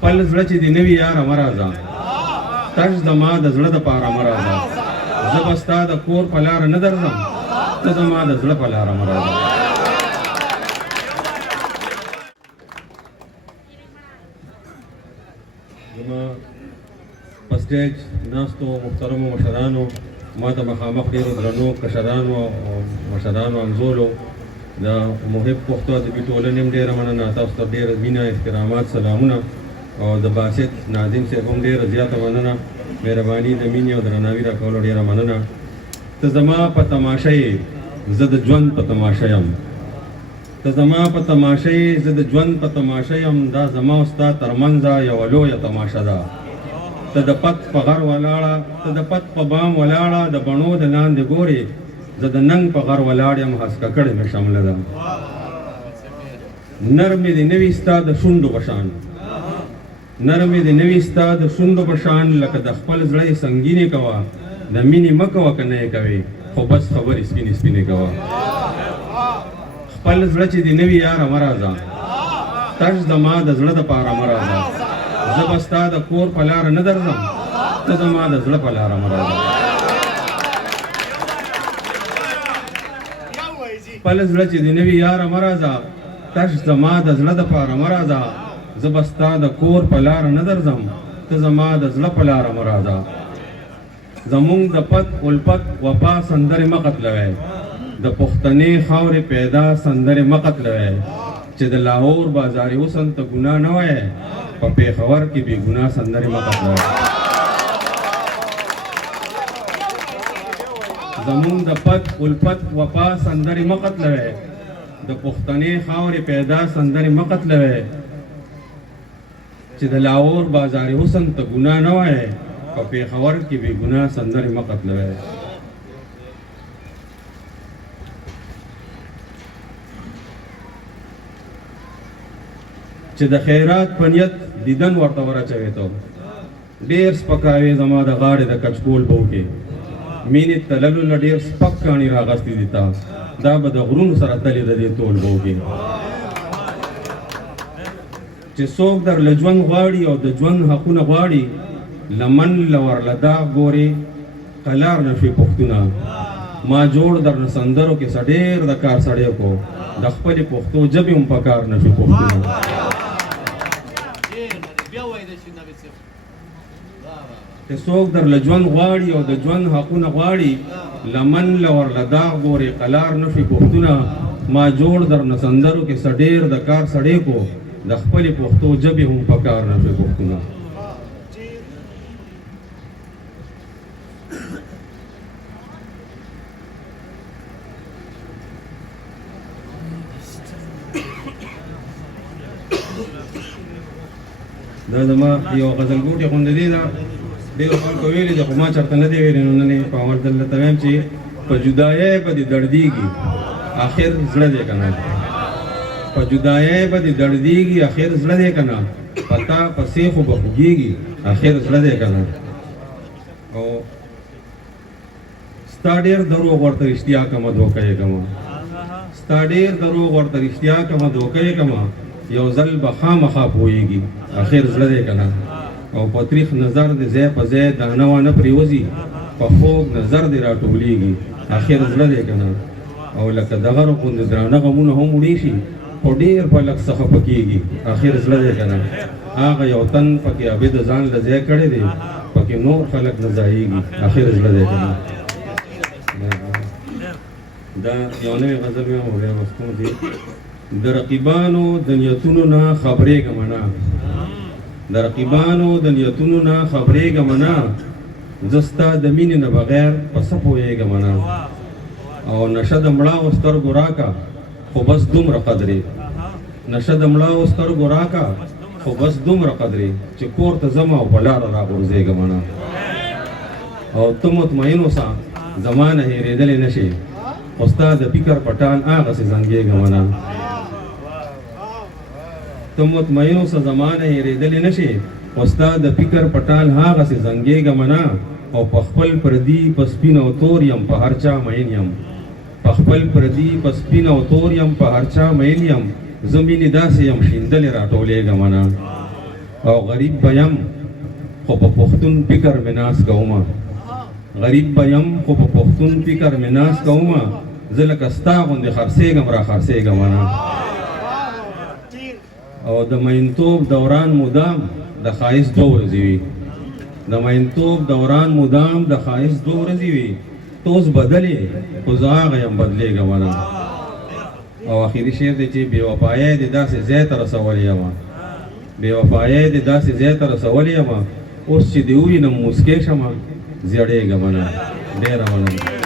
خپل زړه چې دی نوي یاره مه راځه تش زما د زړه دپاره مه راځه زه به ستا د کور په لاره نه درځم ته زما د زړه په لاره مه راځه زما په سټیج ناستو محترمو مشرانو ما ته مخامخ ډېرو درنو کشرانو او مشرانو همزولو د محب پښتو ادبي ټولنې هم ډېره مننه تاسو ته ډېره مینه احترامات سلامونه او د باسط ناظم صاحب هم ډېره زیاته مننه مهرباني د مینې او درناوي راکولو ډېره مننه ته زما په تماشه یې زه د ژوند په تماشه یم ته زما په تماشه یې زه د ژوند په تماشه یم دا زما او ستا ترمنځه یوه لویه تماشه ده ته د پت په غر ولاړه ته د پت په بام ولاړه د بڼو د لاندې ګورې زه د ننګ په غر ولاړ یم هسکه کړې مې شمله ده نرمې د نوي ستا د شونډو په شان نرمې د نوي ستا د شونډو په شان لکه د خپل زړه یې سنګینې کوه د مینې مه کوه که نه یې کوې خو بس خبرې سپینې سپینې کوه خپل زړه چې د نوي یاره مه راځه تش زما د زړه دپاره مه راځه زه به ستا د کور په لاره نه درځم ته زما د زړه په لاره مه راځه خپل زړه چې د نوي یاره مه راځه تش زما د زړه دپاره مه راځه زه به ستا د کور په لاره نه درځم ته زما د زړه په لاره مه راځه زمونږ د پت الفت وفا سندرې مه قتلوئ د پښتنې خاورې پیدا سندرې مه قتلوئ چې د لاهور بازاري حسن ته ګناه نه وایې په پېښور کې بې ګناه سندرې مه قتلوئ زمونږ د پت الفت وفا سندرې مه قتلوئ د پښتنې خاورې پیدا سندرې مه قتلوئ چې د لاهور بازاري حسن ته ګناه نه وایې په پېښور کې بې ګناه سندرې مه قتلوئ چې د خیرات په نیت دیدن ورته ورچوې ته ډېر سپکاوې زما د غاړې د کچکول به وکې مینې تللو نه ډېر سپک کاڼي راغستې دي تا دا به د غرونو سره تلې د دې تول به وکې چې څوک درله ژوند غواړي او د ژوند حقونه غواړي لمن له ورله داغ ګورې قلار نه شوې پښتونه ما جوړ درنه سندرو کې څه ډېر د کار سړی کو د خپلې پښتو ژبې هم په کار نه شوې پښتونه چې څوک درله ژوند غواړي او د ژوند حقونه غواړي لمن له ورله داغ ګورې قلار نه شوې پښتونه ما جوړ درنه سندرو کې څه ډېر د کار سړی کو د خپلې پښتو ژبې هم په کار نه شوې پښتونه دا زما یو غزلګوټې غوندې دی دا ډېرو خلکو ویلي دي خو ما چېرته نه دی ویلي نو نن یې په عمل درته وایم چې په جدایۍ به دې دردېږي آخر زړه دی که نه په جدایۍ به دې دردېږي آخر زړه دی که نه په تا پسې خو به خوږېږي آخر زړه دی که نه او ستا ډېر دروغ ورته رښتیا کمه دوکه یې کمه ستا ډېر دروغ ورته رښتیا کمه دوکه یې کمه یو ځل به خامخا پوهېږي آخر زړه دی که نه او په تریخ نظر د ځای په ځای دانه وانه پرېوځي په خوږ نظر دې راټولېږي آخر زړه دی که نه او لکه د غرو غوندې درانه غمونه هم وړې شي خو ډېر په لږ څه خفه کېږي آخر زړه دی که نه هغه یو تن پکې عابد ځان له ځای کړی دی پکې نور خلک نه ځایېږي آخر زړه دی که نه دا یو نوی غزل مې هم اورې مستو دی د رقیبانو د نیتونو نه خبرېږم نه د رقیبانو د نیتونو نه خبرېږم نه زه ستا د مینې نه بغیر په څه پوهېږم نه او نشه د مړاو سترګو راکه خو بس دومره قدرې نشه د مړاو سترګو راکه خو بس دومره قدرې چې کور ته ځم او په لاره راغورځېږم نه او ته مطمئن اوسه زما نه هېرېدلی نه شي خو ستا د فکر پټان هغسې زنګېږم نه ته مطمئن اوسه زما نه هېرېدلی نه شي خو ستا د فکر پټال هغسې زنګېږم نه او په خپل پردي په سپین او تور یم په هر چا مین یم په خپل پردي په سپین او تور یم په هر چا مین یم زه مینې داسې یم شیندلې راټولېږم نه او غریب بیم خو په پښتون فکر مې ناس کومه غریب بیم خو په پښتون فکر مې ناس کومه زه لکه ستا غوندې خرڅېږم را خرڅېږم نه او د مینتوب دوران مدام د ښایست 2 ورځې وي د مینتوب دوران مدام د ښایست 2 ورځې وي ته اوس بدلې خو زه هغه یم بدلېږم نه او اخري شعر دی چې بې وفایۍ دې داسې ځای ته رسولی یم بې وفایۍ دې داسې ځای ته رسولی یم اوس چې دې ووینم موسکی شمه زیړېږم نه ډېره مننه